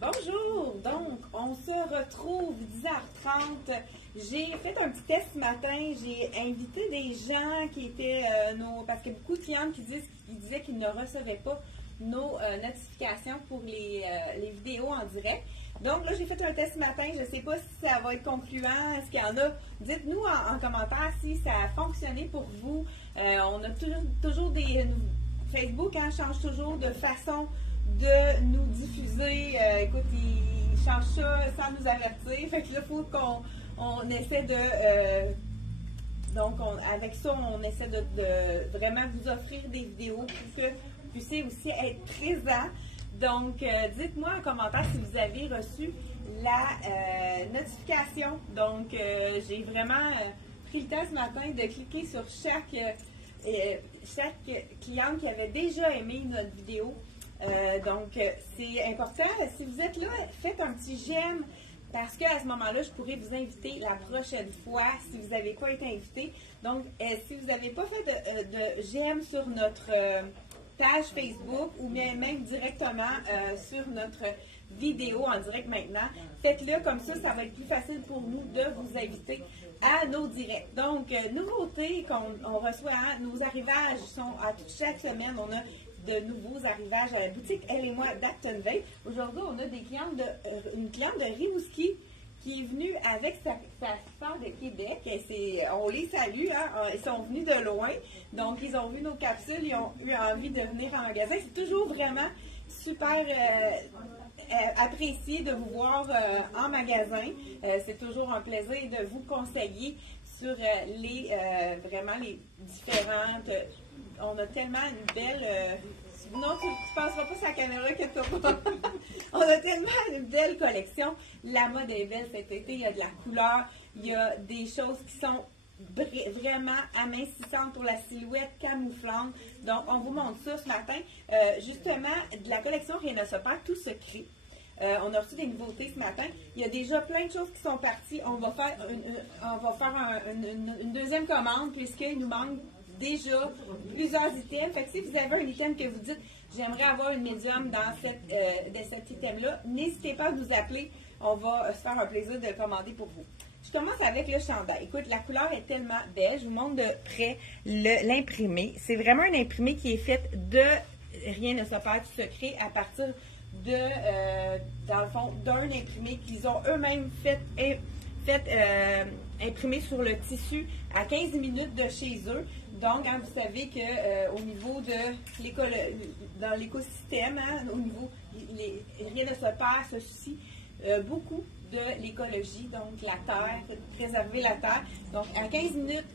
Bonjour! Donc, on se retrouve 10h30. J'ai fait un petit test ce matin. J'ai invité des gens qui étaient parce qu'il y a beaucoup de clients qui disaient qu'ils ne recevaient pas nos notifications pour les vidéos en direct. Donc là, j'ai fait un test ce matin. Je ne sais pas si ça va être concluant. Est-ce qu'il y en a? Dites-nous en commentaire si ça a fonctionné pour vous. On a toujours des... Facebook change toujours de façon de nous diffuser. Écoute, ils changent ça sans nous avertir. Fait que là, il faut qu'on essaie de... avec ça, on essaie de vraiment vous offrir des vidéos pour que vous puissiez aussi être présents. Donc, dites-moi en commentaire si vous avez reçu la notification. Donc, j'ai vraiment pris le temps ce matin de cliquer sur chaque cliente qui avait déjà aimé notre vidéo. Donc, c'est important. Si vous êtes là, faites un petit j'aime parce qu'à ce moment-là, je pourrais vous inviter la prochaine fois si vous n'avez pas été invité. Donc, si vous n'avez pas fait de j'aime sur notre page Facebook ou même directement sur notre vidéo en direct maintenant, faites-le comme ça va être plus facile pour nous de vous inviter à nos directs. Donc, nouveauté qu'on reçoit, nos arrivages sont chaque semaine, on a de nouveaux arrivages à la boutique Elle et moi d'Actonville. Aujourd'hui, on a une cliente de Rimouski qui est venue avec sa sœur de Québec. On les salue, ils sont venus de loin. Donc, ils ont vu nos capsules, ils ont eu envie de venir en magasin. C'est toujours vraiment super apprécié de vous voir en magasin. C'est toujours un plaisir de vous conseiller sur vraiment les différentes... on a tellement une belle... non, tu ne passeras pas sa caméra que tu pas. On a tellement une belle collection. La mode est belle cet été. Il y a de la couleur. Il y a des choses qui sont vraiment amincissantes pour la silhouette, camouflantes. Donc, on vous montre ça ce matin. Justement, de la collection Rien ne se perd, tout se crée. On a reçu des nouveautés ce matin. Il y a déjà plein de choses qui sont parties. On va faire une deuxième commande puisqu'il nous manque déjà plusieurs items. Fait que si vous avez un item que vous dites j'aimerais avoir une médium dans cet item-là, n'hésitez pas à nous appeler. On va se faire un plaisir de commander pour vous. Je commence avec le chandail. Écoute, la couleur est tellement belle. Je vous montre de près l'imprimé. C'est vraiment un imprimé qui est fait de Rien ne se perd, tout se crée à partir dans le fond, d'un imprimé qu'ils ont eux-mêmes fait imprimer sur le tissu à 15 minutes de chez eux. Donc, vous savez qu'au niveau dans l'écosystème, au niveau, Rien ne se perd, se soucie beaucoup de l'écologie, donc la terre, préserver la terre. Donc, à 15 minutes,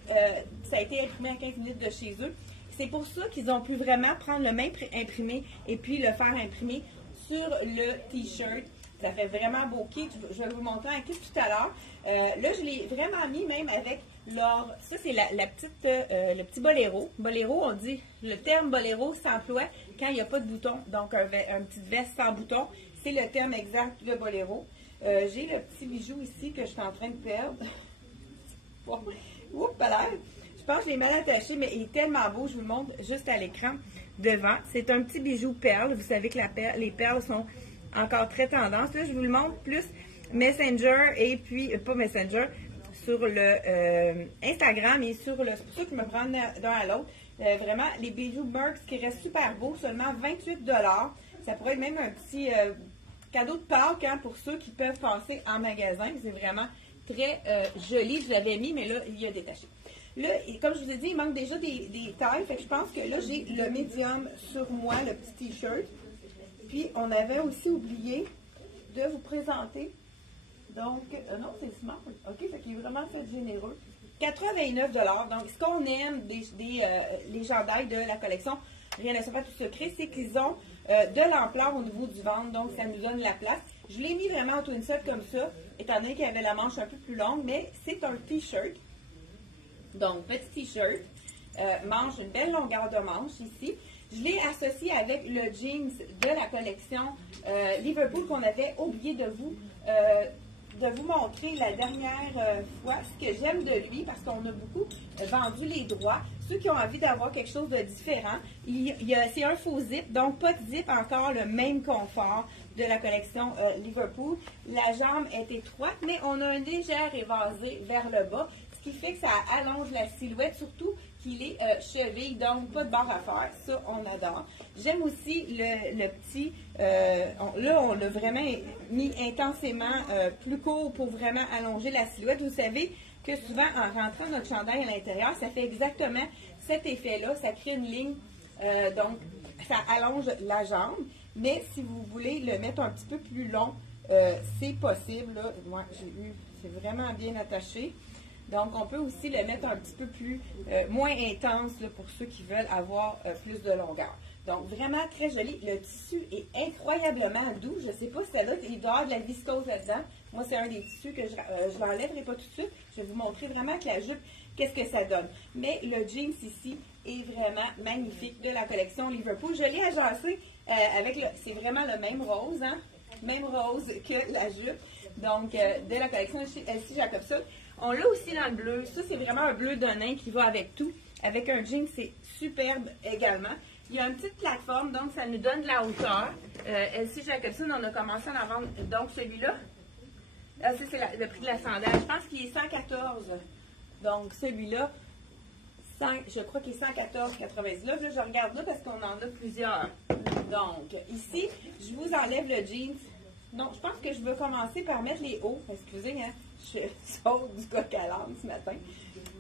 ça a été imprimé à 15 minutes de chez eux. C'est pour ça qu'ils ont pu vraiment prendre le même imprimé et puis le faire imprimer sur le T-shirt. Ça fait vraiment beau kit. Je vais vous montrer un kit tout à l'heure. Là, je l'ai vraiment mis même avec leur... Ça, c'est le petit boléro. Boléro, on dit, le terme boléro s'emploie quand il n'y a pas de bouton. Donc, une petite veste sans bouton. C'est le terme exact, le boléro. J'ai le petit bijou ici que je suis en train de perdre. Oups, pas l'air. Je pense que je l'ai mal attaché, mais il est tellement beau. Je vous le montre juste à l'écran devant. C'est un petit bijou perle. Vous savez que les perles sont encore très tendance. Là, je vous le montre plus Messenger et puis, pas Messenger, sur le Instagram et sur le... C'est pour ça que je me prends d'un à l'autre. Vraiment, les bijoux Merx qui restent super beaux, seulement 28 $. Ça pourrait être même un petit cadeau de Pâques pour ceux qui peuvent passer en magasin. C'est vraiment très joli. Je l'avais mis, mais là, il a détaché. Là, comme je vous ai dit, il manque déjà des tailles. Fait que je pense que là, j'ai le médium sur moi, le petit T-shirt. Puis, on avait aussi oublié de vous présenter. Donc, non, c'est smart. OK, fait qu'il est vraiment fait généreux. 89 $. Donc, ce qu'on aime les chandails de la collection Rien ne se perd, tout se crée, c'est qu'ils ont de l'ampleur au niveau du ventre. Donc, ça nous donne la place. Je l'ai mis vraiment en twin set comme ça, étant donné qu'il y avait la manche un peu plus longue, mais c'est un T-shirt. Donc, petit T-shirt. Manche, une belle longueur de manche ici. Je l'ai associé avec le jeans de la collection Liverpool qu'on avait oublié de vous de vous montrer la dernière fois ce que j'aime de lui, parce qu'on a beaucoup vendu les droits. Ceux qui ont envie d'avoir quelque chose de différent, c'est un faux zip, donc pas de zip, encore le même confort de la collection Liverpool. La jambe est étroite, mais on a un léger évasé vers le bas, ce qui fait que ça allonge la silhouette, surtout qu'il est cheville, donc pas de barre à faire. Ça, on adore. J'aime aussi le petit, là, on l'a vraiment mis intensément plus court pour vraiment allonger la silhouette. Vous savez que souvent, en rentrant notre chandail à l'intérieur, ça fait exactement cet effet-là. Ça crée une ligne, donc ça allonge la jambe. Mais si vous voulez le mettre un petit peu plus long, c'est possible. Là. Moi, c'est vraiment bien attaché. Donc, on peut aussi le mettre un petit peu plus, moins intense là, pour ceux qui veulent avoir plus de longueur. Donc, vraiment très joli. Le tissu est incroyablement doux. Je ne sais pas si celle-là, il doit y avoir de la viscose là-dedans. Moi, c'est un des tissus que je ne l'enlèverai pas tout de suite. Je vais vous montrer vraiment que la jupe, qu'est-ce que ça donne. Mais le jeans ici est vraiment magnifique de la collection Liverpool. Je l'ai agencé avec c'est vraiment le même rose, hein? Même rose que la jupe. Donc, de la collection Elsie Jacobson. On l'a aussi dans le bleu. Ça, c'est vraiment un bleu de nain qui va avec tout. Avec un jean, c'est superbe également. Il y a une petite plateforme, donc ça nous donne de la hauteur. Elsie Jacobson, on a commencé à en vendre. Donc, celui-là, ça, c'est le prix de la sandale. Je pense qu'il est 114. Donc, celui-là, je crois qu'il est 114,99. Là, je regarde là parce qu'on en a plusieurs. Donc, ici, je vous enlève le jeans. Non, je pense que je vais commencer par mettre les hauts. Excusez, hein, je saute du coq à l'âne ce matin.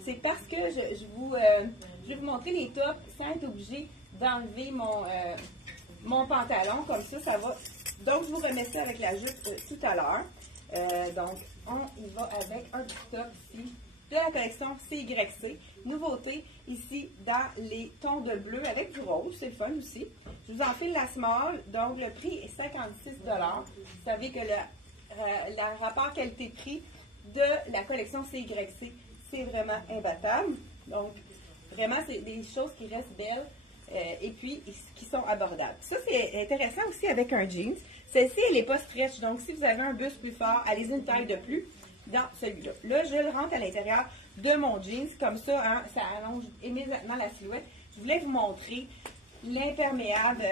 C'est parce que je vais vous montrer les tops sans être obligé d'enlever mon pantalon. Comme ça va. Donc, je vous remets ça avec la jupe tout à l'heure. Donc, on y va avec un petit top ici de la collection CYC. Nouveauté ici dans les tons de bleu avec du rose. C'est le fun aussi. Je vous enfile la small. Donc, le prix est 56 $. Vous savez que le rapport qualité-prix de la collection CYC, c'est vraiment imbattable. Donc, vraiment, c'est des choses qui restent belles et puis qui sont abordables. Ça, c'est intéressant aussi avec un jeans. Celle-ci, elle n'est pas stretch. Donc, si vous avez un buste plus fort, allez-y une taille de plus dans celui-là. Là, je le rentre à l'intérieur de mon jeans. Comme ça, hein, ça allonge immédiatement la silhouette. Je voulais vous montrer l'imperméable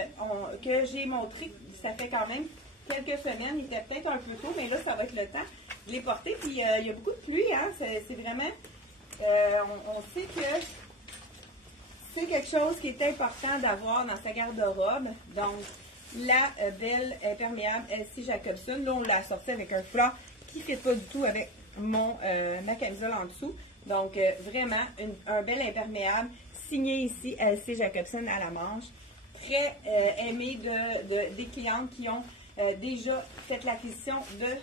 que j'ai montré. Ça fait quand même quelques semaines. Il était peut-être un peu tôt, mais là, ça va être le temps de les porter. Puis, il y a beaucoup de pluie. Hein? C'est vraiment... on sait que c'est quelque chose qui est important d'avoir dans sa garde-robe. Donc, la belle imperméable Elsie Jacobson. Là, on l'a sortie avec un foulard qui ne fit pas du tout avec ma camisole en dessous. Donc, vraiment, un bel imperméable signé ici Elsie Jacobson à la manche. Très aimé des clientes qui ont déjà fait l'acquisition de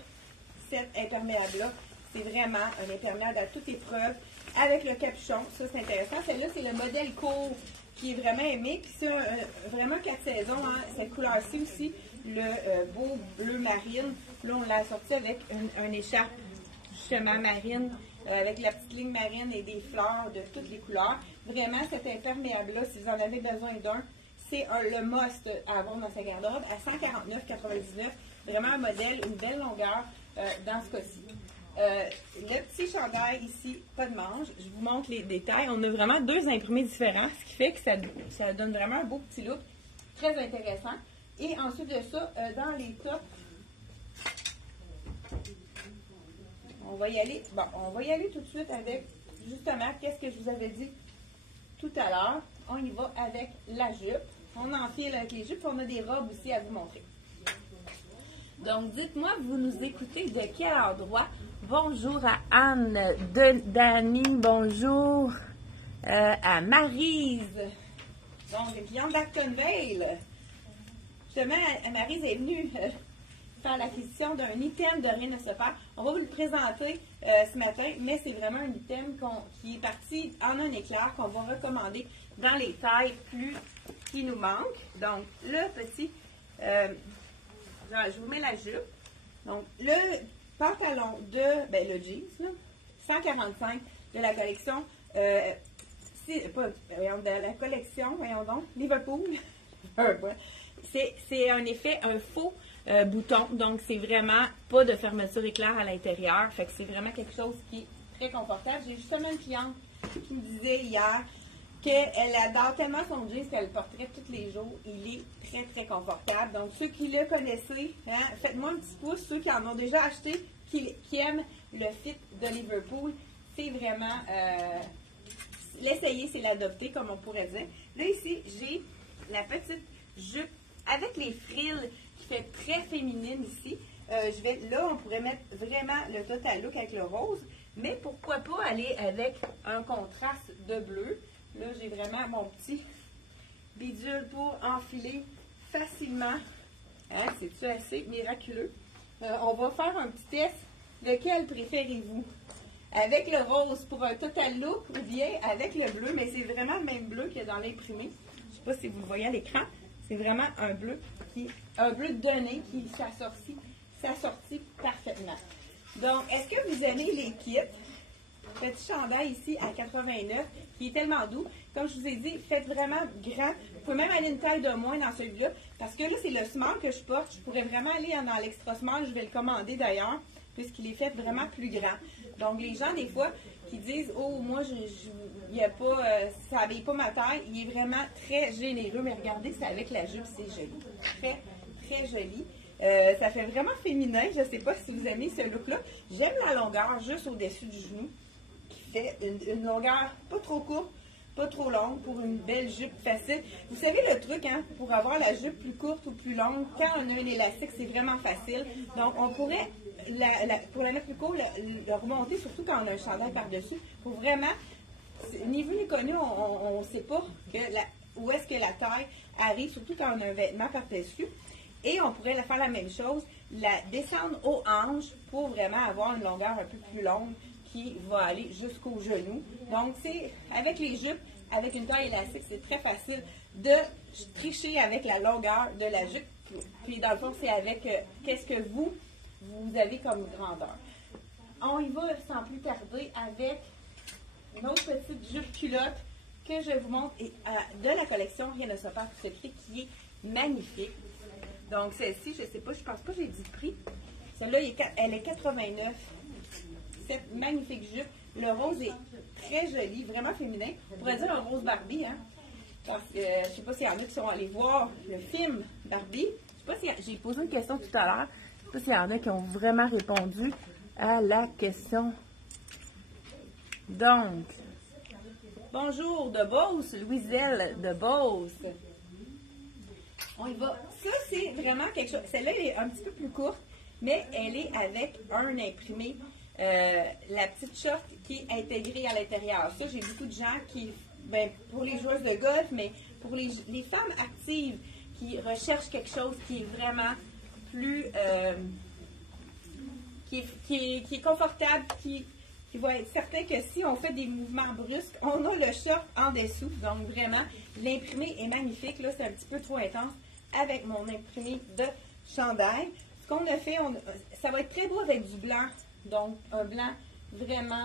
cet imperméable-là. C'est vraiment un imperméable à toute épreuve avec le capuchon. Ça, c'est intéressant. Celle-là, c'est le modèle court qui est vraiment aimé. Puis c'est vraiment 4 saisons. Hein. Cette couleur-ci aussi, le beau bleu marine. Là, on l'a sorti avec une écharpe justement marine, avec la petite ligne marine et des fleurs de toutes les couleurs. Vraiment, cet imperméable-là, si vous en avez besoin d'un, c'est le must à avoir dans sa garde-robe à 149,99. Vraiment un modèle, une belle longueur dans ce cas-ci. Le petit chandail ici, pas de manche. Je vous montre les détails. On a vraiment deux imprimés différents, ce qui fait que ça donne vraiment un beau petit look. Très intéressant. Et ensuite de ça, dans les tops, on va y aller. Bon, on va y aller tout de suite avec, justement, qu'est-ce que je vous avais dit tout à l'heure. On y va avec la jupe. On enfile avec les jupes. On a des robes aussi à vous montrer. Donc, dites-moi, vous nous écoutez de quel endroit? Bonjour à Anne, Dani, bonjour à Maryse. Donc, les clients d'Actonville. Justement, Maryse est venue faire l'acquisition d'un item de Rien ne se faire. On va vous le présenter ce matin, mais c'est vraiment un item qui est parti en un éclair qu'on va recommander dans les tailles plus qui nous manquent. Donc, le petit... je vous mets la jupe. Donc, le pantalon le jeans, là, 145 de la collection, de la collection, voyons donc, Liverpool. C'est en effet un faux boutons. Donc, c'est vraiment pas de fermeture éclair à l'intérieur. Fait que c'est vraiment quelque chose qui est très confortable. J'ai justement une cliente qui me disait hier qu'elle adore tellement son jeans qu'elle le porterait tous les jours. Il est très, très confortable. Donc, ceux qui le connaissez, hein, faites-moi un petit pouce. Ceux qui en ont déjà acheté, qui aiment le fit de Liverpool, c'est vraiment... l'essayer, c'est l'adopter, comme on pourrait dire. Là, ici, j'ai la petite jupe avec les frilles qui fait très féminine ici. Là, on pourrait mettre vraiment le total look avec le rose, mais pourquoi pas aller avec un contraste de bleu. Là, j'ai vraiment mon petit bidule pour enfiler facilement. Hein, c'est-tu assez miraculeux? On va faire un petit test. Lequel préférez-vous? Avec le rose pour un total look ou bien avec le bleu, mais c'est vraiment le même bleu qu'il y a dans l'imprimé. Je ne sais pas si vous le voyez à l'écran. C'est vraiment un bleu donné qui s'assortit parfaitement. Donc, est-ce que vous aimez les kits? Petit chandail ici à 89, qui est tellement doux. Comme je vous ai dit, faites vraiment grand. Vous pouvez même aller une taille de moins dans celui-là, parce que là, c'est le small que je porte. Je pourrais vraiment aller dans l'extra small. Je vais le commander d'ailleurs, puisqu'il est fait vraiment plus grand. Donc, les gens, des fois, qui disent « Oh, moi, ça n'habille pas ma taille », il est vraiment très généreux. Mais regardez, c'est avec la jupe, c'est joli. Très, très joli. Ça fait vraiment féminin. Je ne sais pas si vous aimez ce look-là. J'aime la longueur juste au-dessus du genou, qui fait une longueur pas trop courte, pas trop longue, pour une belle jupe facile. Vous savez le truc, hein, pour avoir la jupe plus courte ou plus longue, quand on a un élastique, c'est vraiment facile. Donc, on pourrait, pour la mettre plus courte, le remonter, surtout quand on a un chandail par-dessus, pour vraiment, ni vu ni connu, on ne sait pas où est-ce que la taille arrive, surtout quand on a un vêtement par-dessus. Et on pourrait faire la même chose, la descendre aux hanches pour vraiment avoir une longueur un peu plus longue qui va aller jusqu'au genou. Donc, c'est avec les jupes, avec une taille élastique, c'est très facile de tricher avec la longueur de la jupe. Puis, dans le fond, c'est avec qu'est-ce que vous avez comme grandeur. On y va sans plus tarder avec une autre petite jupe culotte que je vous montre de la collection Rien ne se perd pour secret, qui est magnifique. Donc, celle-ci, je ne sais pas, je pense pas que j'ai dit le prix. Celle-là, elle est 89. Cette magnifique jupe. Le rose est très joli, vraiment féminin. On pourrait dire un rose Barbie, hein? Parce que je ne sais pas s'il y en a qui sont allés voir le film Barbie. Je sais pas si j'ai posé une question tout à l'heure. Je ne sais pas s'il y en a qui ont vraiment répondu à la question. Donc, bonjour de Beauce, Louiselle de Beauce. On y va. Ça, c'est vraiment quelque chose. Celle-là, elle est un petit peu plus courte, mais elle est avec un imprimé. La petite short qui est intégrée à l'intérieur. Ça, j'ai beaucoup de gens qui, pour les joueuses de golf, mais pour les femmes actives qui recherchent quelque chose qui est vraiment plus, qui est confortable, qui va être certain que si on fait des mouvements brusques, on a le short en dessous. Donc, vraiment, l'imprimé est magnifique. Là, c'est un petit peu trop intense avec mon imprimé de chandail. Ce qu'on a fait, ça va être très beau avec du blanc. Donc, un blanc vraiment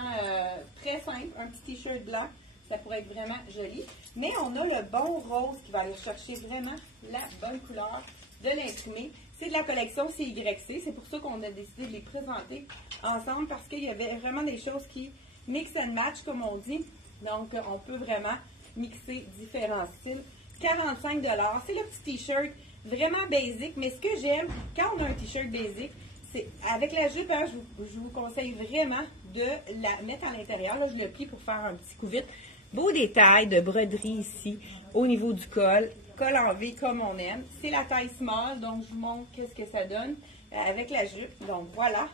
très simple, un petit t-shirt blanc, ça pourrait être vraiment joli. Mais on a le bon rose qui va aller chercher vraiment la bonne couleur de l'imprimé. C'est de la collection CYC, c'est pour ça qu'on a décidé de les présenter ensemble, parce qu'il y avait vraiment des choses qui mix and match, comme on dit. Donc, on peut vraiment mixer différents styles. 45 $, c'est le petit t-shirt vraiment basic, mais ce que j'aime, quand on a un t-shirt basic, c'est avec la jupe, hein, je vous conseille vraiment de la mettre à l'intérieur. Là, je le plie pour faire un petit coup vite. Beau détail de broderie ici, au niveau du col. Col en V comme on aime. C'est la taille small, donc je vous montre qu'est-ce que ça donne avec la jupe. Donc voilà,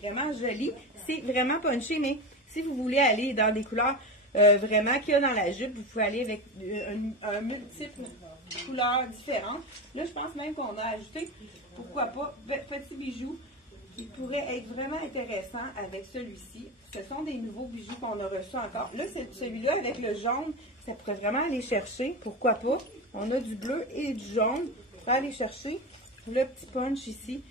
vraiment joli. C'est vraiment punché, mais si vous voulez aller dans des couleurs vraiment qu'il y a dans la jupe, vous pouvez aller avec un multiple couleurs différentes. Là, je pense même qu'on a ajouté, pourquoi pas, petits bijoux qui pourraient être vraiment intéressants avec celui-ci. Ce sont des nouveaux bijoux qu'on a reçus encore. Là, c'est celui-là avec le jaune, ça pourrait vraiment aller chercher, pourquoi pas. On a du bleu et du jaune. On pourrait aller chercher le petit punch ici,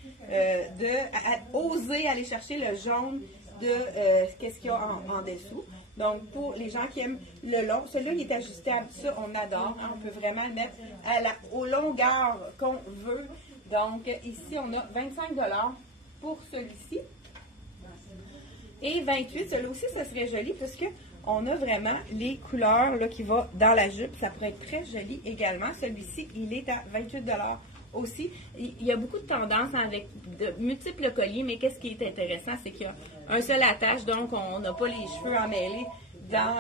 oser aller chercher le jaune de qu'est-ce qu'il y a en dessous. Donc, pour les gens qui aiment le long, celui-là, il est ajustable. Ça, on adore. Hein, on peut vraiment le mettre aux longueurs qu'on veut. Donc, ici, on a 25 $ pour celui-ci. Et 28, celui-là aussi, ça serait joli puisque on a vraiment les couleurs là, qui vont dans la jupe. Ça pourrait être très joli également. Celui-ci, il est à 28 $ aussi. Il y a beaucoup de tendances avec de multiples colliers, mais qu'est-ce qui est intéressant, c'est qu'il y a un seul attache, donc on n'a pas les cheveux emmêlés dans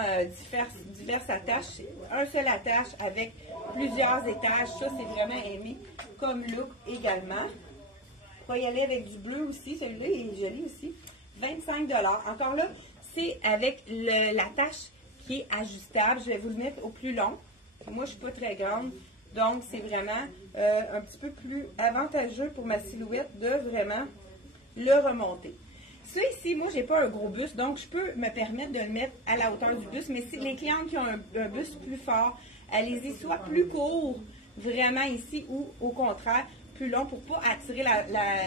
diverses attaches. Un seul attache avec plusieurs étages. Ça, c'est vraiment aimé comme look également. On va y aller avec du bleu aussi. Celui-là, il est joli aussi. 25 $. Encore là, c'est avec l'attache qui est ajustable. Je vais vous le mettre au plus long. Moi, je ne suis pas très grande. Donc, c'est vraiment un petit peu plus avantageux pour ma silhouette de vraiment le remonter. Ça ici, moi, j'ai pas un gros buste, donc je peux me permettre de le mettre à la hauteur du buste. Mais si les clientes qui ont un buste plus fort, allez-y, soit plus court, vraiment ici, ou au contraire, plus long pour ne pas attirer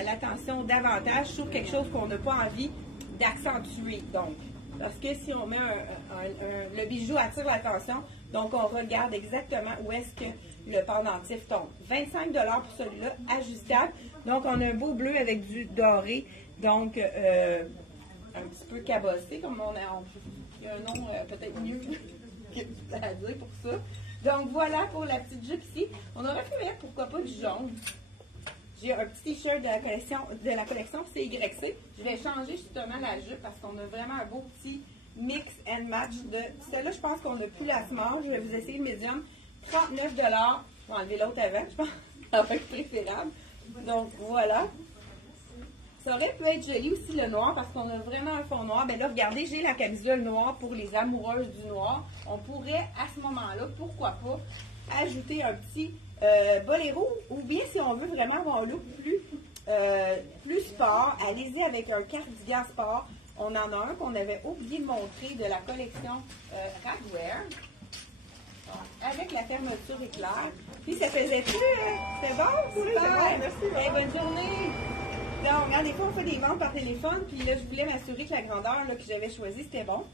l'attention davantage sur quelque chose qu'on n'a pas envie d'accentuer. Donc, parce que si on met le bijou attire l'attention, donc on regarde exactement où est-ce que le pendentif tombe. 25 $ pour celui-là, ajustable. Donc, on a un beau bleu avec du doré, donc un petit peu cabossé, comme on a. Il y a un nom peut-être mieux à dire pour ça. Donc, voilà pour la petite jupe ici. On aurait pu mettre, pourquoi pas, du jaune. J'ai un petit t-shirt de la collection CYC. Je vais changer justement la jupe parce qu'on a vraiment un beau petit mix and match de. Celle-là, je pense qu'on n'a plus la small. Je vais vous essayer le médium. 39 $. Je vais enlever l'autre avant, je pense. Ça va être préférable. Donc, voilà. Ça aurait pu être joli aussi le noir parce qu'on a vraiment un fond noir. Ben là, regardez, j'ai la camisole noire pour les amoureuses du noir. On pourrait, à ce moment-là, pourquoi pas, ajouter un petit boléro, ou bien si on veut vraiment avoir un look plus sport, allez-y avec un cardigan sport. On en a un qu'on avait oublié de montrer de la collection Ragwear. Avec la fermeture éclair. Puis ça faisait plus, c'est bon? Super! Merci. Hey, bonne journée! Donc, regarde, des fois, on fait des ventes par téléphone, puis là, je voulais m'assurer que la grandeur là, que j'avais choisie, c'était bon.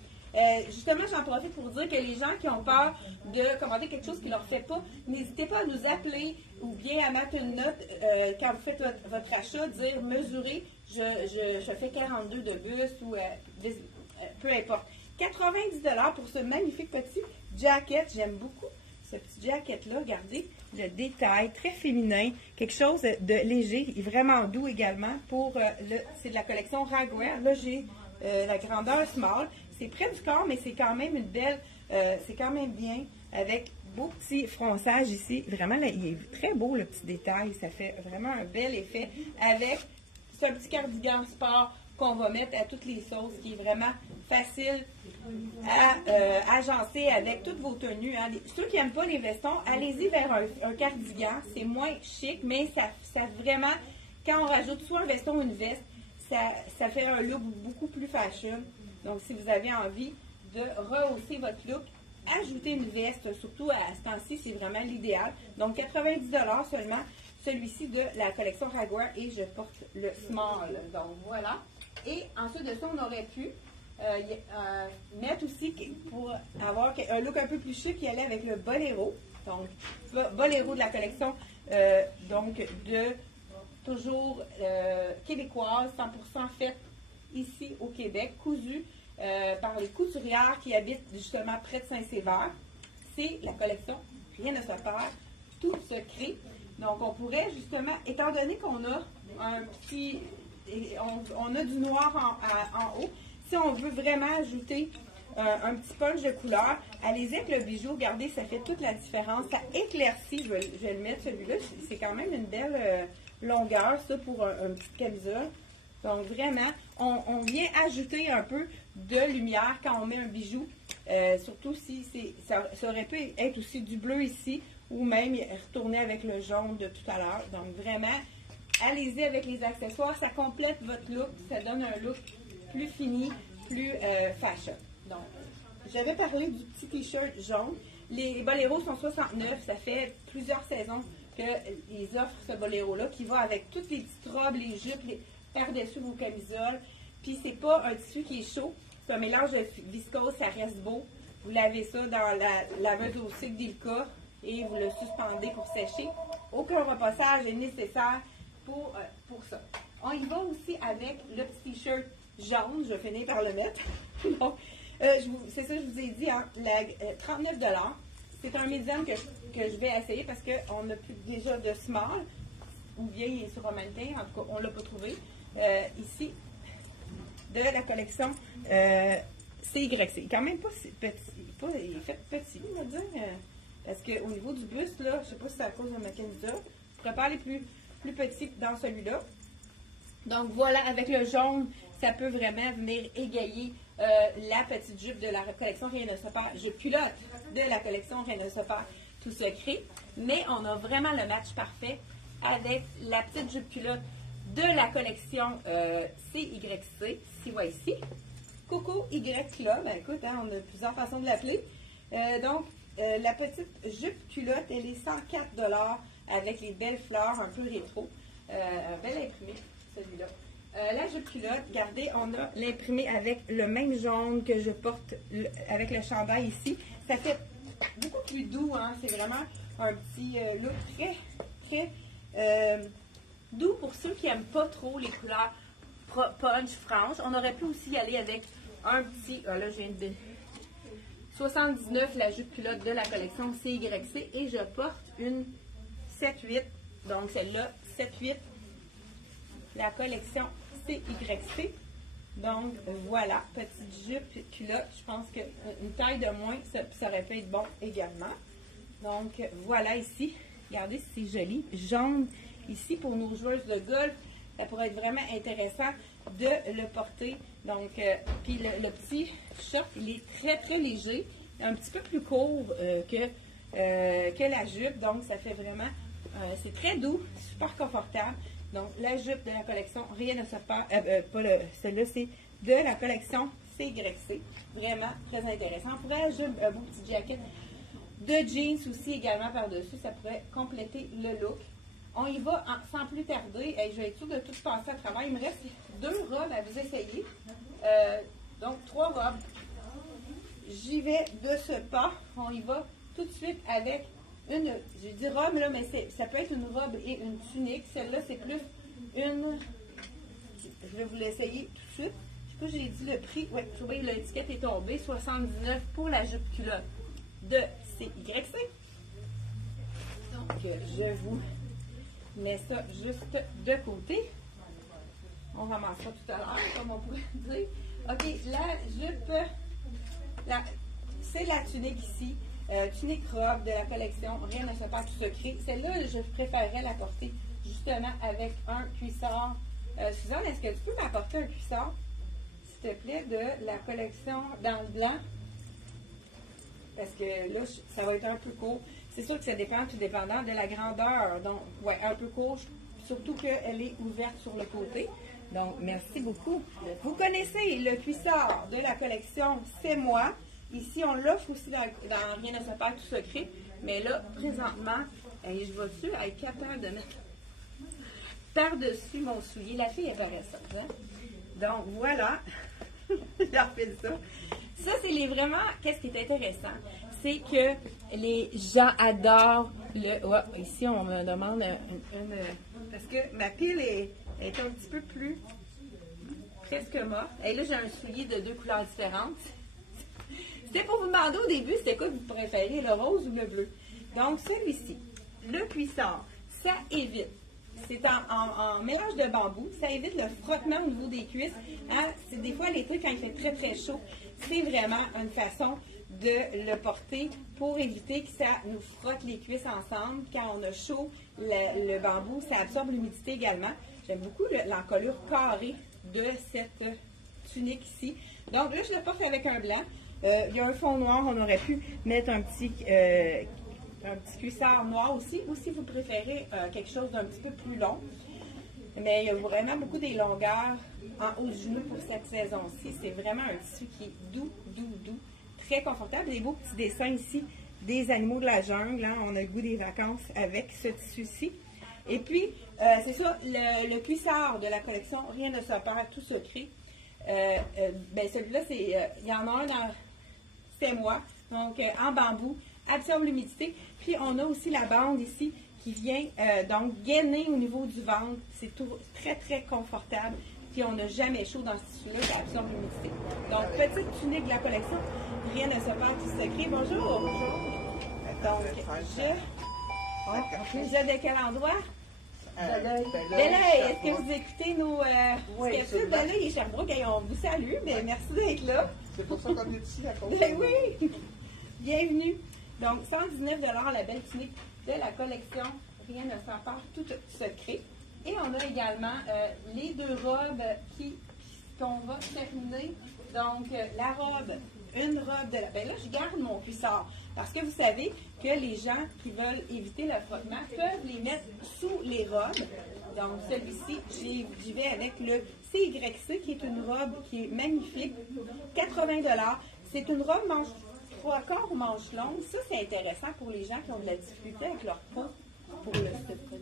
Justement, j'en profite pour dire que les gens qui ont peur de commander quelque chose qui ne leur fait pas, n'hésitez pas à nous appeler ou bien à mettre une note quand vous faites votre achat, dire mesurer, je fais 42 de buste ou peu importe. 90 $ pour ce magnifique petit jacket. J'aime beaucoup ce petit jacket-là. Regardez le détail, très féminin, quelque chose de léger et vraiment doux également. C'est de la collection Ragwear. Là, j'ai la grandeur small. C'est près du corps, mais c'est quand même une belle, c'est quand même bien avec beau petit fronçage ici. Vraiment, là, il est très beau le petit détail. Ça fait vraiment un bel effet avec ce petit cardigan sport qu'on va mettre à toutes les sauces, qui est vraiment facile à agencer avec toutes vos tenues. Hein. Ceux qui n'aiment pas les vestons, allez-y vers un cardigan. C'est moins chic, mais ça vraiment, quand on rajoute soit un veston ou une veste, ça fait un look beaucoup plus fashion. Donc, si vous avez envie de rehausser votre look, ajoutez une veste, surtout à ce temps-ci, c'est vraiment l'idéal. Donc, 90 $ seulement, celui-ci de la collection Ragwear, et je porte le small. Donc, voilà. Et ensuite de ça, on aurait pu mettre aussi, pour avoir un look un peu plus chic, qui allait avec le boléro. Donc, boléro de la collection, donc de toujours québécoise, 100% faite ici au Québec, cousu par les couturières qui habitent justement près de Saint-Sévère. C'est la collection Rien ne se perd, tout se crée. Donc, on pourrait justement, étant donné qu'on a un petit, on a du noir en haut, si on veut vraiment ajouter un petit punch de couleur, allez-y avec le bijou, regardez, ça fait toute la différence. Ça éclaircit, je vais le mettre celui-là, c'est quand même une belle longueur, ça, pour un petit camisole. Donc, vraiment, on vient ajouter un peu de lumière quand on met un bijou, surtout si ça aurait pu être aussi du bleu ici, ou même retourner avec le jaune de tout à l'heure. Donc, vraiment, allez-y avec les accessoires, ça complète votre look, ça donne un look plus fini, plus fashion. Donc, j'avais parlé du petit t-shirt jaune. Les boléros sont 69, ça fait plusieurs saisons qu'ils offrent ce boléro-là, qui va avec toutes les petites robes, les jupes, par-dessus vos camisoles. Puis, c'est pas un tissu qui est chaud, c'est un mélange de viscose, ça reste beau. Vous lavez ça dans la laveuse au cycle d'Ilka et vous le suspendez pour sécher. Aucun repassage est nécessaire. pour ça. On y va aussi avec le petit t-shirt jaune. Je vais finir par le mettre. Donc, c'est ça que je vous ai dit, hein, 39 $. C'est un médium que je vais essayer parce qu'on n'a plus déjà de small, ou bien il est sur un mannequin, en tout cas, on ne l'a pas trouvé. Ici, de la collection CYC. Quand même pas si petit, il est fait petit, on va dire, parce qu'au niveau du buste, là, je ne sais pas si c'est à cause de ma camisole, je pourrais pas aller plus petit dans celui-là. Donc voilà, avec le jaune, ça peut vraiment venir égayer la petite jupe de la collection Rien ne se perd, jupe culotte de la collection Rien ne se perd, tout secret. Mais on a vraiment le match parfait avec la petite jupe culotte de la collection CYC, CYC. Coco Y Club, ben écoute, hein, on a plusieurs façons de l'appeler. Donc, la petite jupe culotte, elle est 104 $ avec les belles fleurs un peu rétro. Belle imprimé, celui-là. La jupe culotte, regardez, on a l'imprimé avec le même jaune que je porte avec le chandail ici. Ça fait beaucoup plus doux, hein? C'est vraiment un petit look très, très doux pour ceux qui n'aiment pas trop les couleurs punch franche. On aurait pu aussi y aller avec un petit, là je viens de 79, la jupe culotte de la collection CYC, et je porte une 7-8, donc celle-là 7-8, la collection CYC. Donc voilà, petite jupe culotte, je pense qu'une taille de moins, ça aurait pu être bon également. Donc voilà ici, regardez si c'est joli, jaune ici pour nos joueuses de golf, ça pourrait être vraiment intéressant de le porter. Donc, puis le petit short, il est très très léger, un petit peu plus court que la jupe, donc ça fait vraiment, c'est très doux, super confortable. Donc la jupe de la collection Rien ne se perd, celle-là c'est de la collection CYC, vraiment très intéressant. On pourrait ajouter un beau petit jacket de jeans aussi également par-dessus, ça pourrait compléter le look. On y va sans plus tarder. Je vais être sûre de tout passer à travers. Il me reste 2 robes à vous essayer. Donc 3 robes. J'y vais de ce pas. On y va tout de suite avec une, j'ai dit robe là, mais ça peut être une robe et une tunique. Celle-là, c'est plus une, je vais vous l'essayer tout de suite. Je sais pas, j'ai dit le prix. Oui, je vois que l'étiquette est tombée. 79 pour la jupe culotte de CYC. Donc, je vous mets ça juste de côté. On ramassera tout à l'heure, comme on pourrait dire. OK, la jupe, c'est la tunique ici. Tunique robe de la collection Rien ne se perd, tout secret. Celle-là, je préférerais la porter justement avec un cuissard. Suzanne, est-ce que tu peux m'apporter un cuissard, s'il te plaît, de la collection dans le blanc? Parce que là, ça va être un peu court. C'est sûr que ça dépend, tout dépendant de la grandeur. Donc, ouais, un peu court, surtout qu'elle est ouverte sur le côté. Donc, merci beaucoup. Vous connaissez le cuissard de la collection C'est moi. Ici, on l'offre aussi dans Rien ne se perd, tout secret. Mais là, présentement, je vais-tu être capable de mettre par-dessus mon soulier? La fille est paresseuse, hein? Donc, voilà. J'ai refait ça. Ça, c'est vraiment, qu'est-ce qui est intéressant, c'est que les gens adorent le... Ouais, ici, on me demande parce que ma pile est un petit peu plus presque morte. Et là, j'ai un soulier de 2 couleurs différentes. C'était pour vous demander au début, c'était quoi que vous préférez, le rose ou le bleu. Donc, celui-ci, le cuissard, ça évite. C'est en mélange de bambou. Ça évite le frottement au niveau des cuisses. Hein? C'est des fois, l'été, quand il fait très, très chaud, c'est vraiment une façon de le porter pour éviter que ça nous frotte les cuisses ensemble. Quand on a chaud, le bambou, ça absorbe l'humidité également. J'aime beaucoup l'encolure carrée de cette tunique ici. Donc là, je le porte avec un blanc. Il y a un fond noir. On aurait pu mettre un petit cuissard noir aussi. Ou si vous préférez quelque chose d'un petit peu plus long. Mais il y a vraiment beaucoup des longueurs en haut du genou pour cette saison-ci. C'est vraiment un tissu qui est doux, doux, doux. Très confortable. Des beaux petits dessins ici des animaux de la jungle. Hein. On a le goût des vacances avec ce tissu-ci. Et puis, c'est ça, le cuissard de la collection Rien ne se perd, tout secret. Ben celui-là, il y en a un dans C'est moi. Donc, en bambou, absorbe l'humidité. Puis, on a aussi la bande ici qui vient donc gainer au niveau du ventre. C'est très, très confortable. Puis on n'a jamais chaud dans ce tissu-là, ça absorbe l'humidité. Donc, petite tunique de la collection, rien ne se perd du secret. Bonjour! Bonjour! Donc, je de quel endroit? Belleuil, est-ce que vous écoutez nos sketchs? Belleuil et Sherbrooke, on vous salue, mais merci d'être là. C'est pour ça qu'on est ici à cause. Oui! Bienvenue! Donc, 119 $ la belle tunique de la collection, rien ne s'en perd, tout secret. Et on a également les deux robes qu'on va terminer. Donc, la robe, une robe de la... Ben là, je garde mon cuissard. Parce que vous savez que les gens qui veulent éviter le frottement peuvent les mettre sous les robes. Donc, celui-ci, j'y vais avec le CYC, qui est une robe qui est magnifique. 80 $. C'est une robe manche 3 quarts ou manche longue. Ça, c'est intéressant pour les gens qui ont de la difficulté avec leur peau. Pour le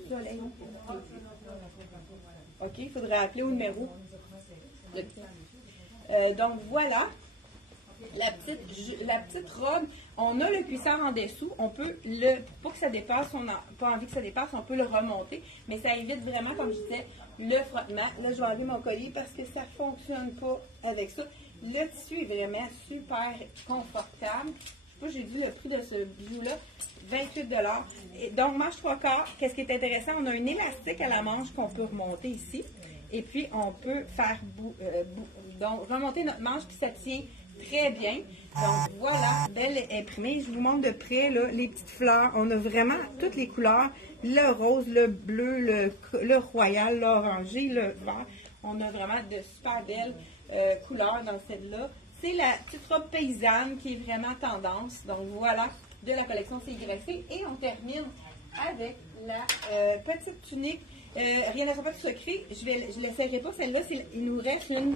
soleil. OK, il faudrait appeler au numéro. Donc, voilà. La petite robe, on a le cuissard en dessous. On peut pour que ça dépasse, on n'a pas envie que ça dépasse, on peut le remonter. Mais ça évite vraiment, comme je disais, le frottement. Là, je vais enlever mon collier parce que ça ne fonctionne pas avec ça. Le tissu est vraiment super confortable. Je sais pas, j'ai vu le prix de ce bijou-là. 28 $. Et donc, manche 3 quarts, qu'est-ce qui est intéressant? On a un élastique à la manche qu'on peut remonter ici. Et puis, on peut faire donc remonter notre manche, puis ça tient très bien. Donc, voilà, belle imprimée. Je vous montre de près là, les petites fleurs. On a vraiment toutes les couleurs. Le rose, le bleu, le royal, l'orangé, le vert. On a vraiment de super belles couleurs dans celle-là. C'est la petite robe paysanne qui est vraiment tendance. Donc, voilà, de la collection CYC. Et on termine avec la petite tunique. Rien ne pas de secret. Je ne l'essayerai pas. Celle-là, il nous reste une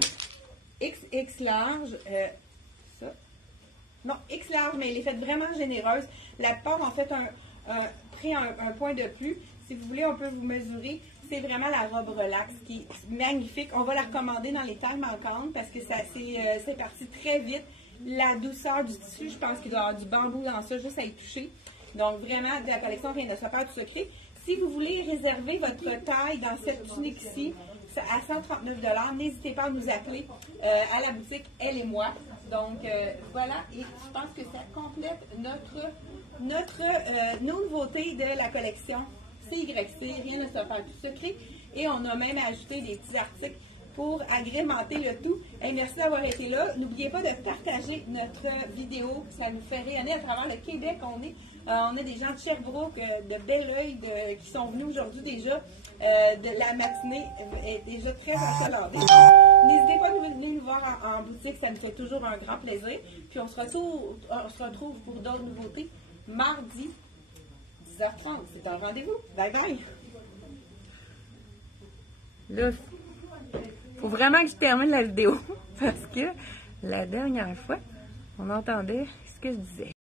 XX large. Ça. Non, X large, mais elle est faite vraiment généreuse. La plupart ont fait pris un point de plus. Si vous voulez, on peut vous mesurer. C'est vraiment la robe relax qui est magnifique. On va la recommander dans les tailles manquantes parce que c'est parti très vite. La douceur du tissu, je pense qu'il doit y avoir du bambou dans ça, juste à y toucher. Donc, vraiment, de la collection Rien ne se perd du secret. Si vous voulez réserver votre taille dans cette tunique-ci, à 139 $, n'hésitez pas à nous appeler à la boutique Elle et moi. Donc, voilà. Et je pense que ça complète nos nouveautés de la collection CYC, Rien ne se perd du secret. Et on a même ajouté des petits articles pour agrémenter le tout. Et merci d'avoir été là. N'oubliez pas de partager notre vidéo. Ça nous fait rayonner à travers le Québec. On a des gens de Sherbrooke, de Belleuil, qui sont venus aujourd'hui déjà. La matinée est déjà très achalandée. N'hésitez pas à venir nous voir en boutique. Ça nous fait toujours un grand plaisir. Puis on se retrouve pour d'autres nouveautés mardi 10h30. C'est un rendez-vous. Bye bye. Là, faut vraiment que je termine la vidéo parce que la dernière fois, on entendait ce que je disais.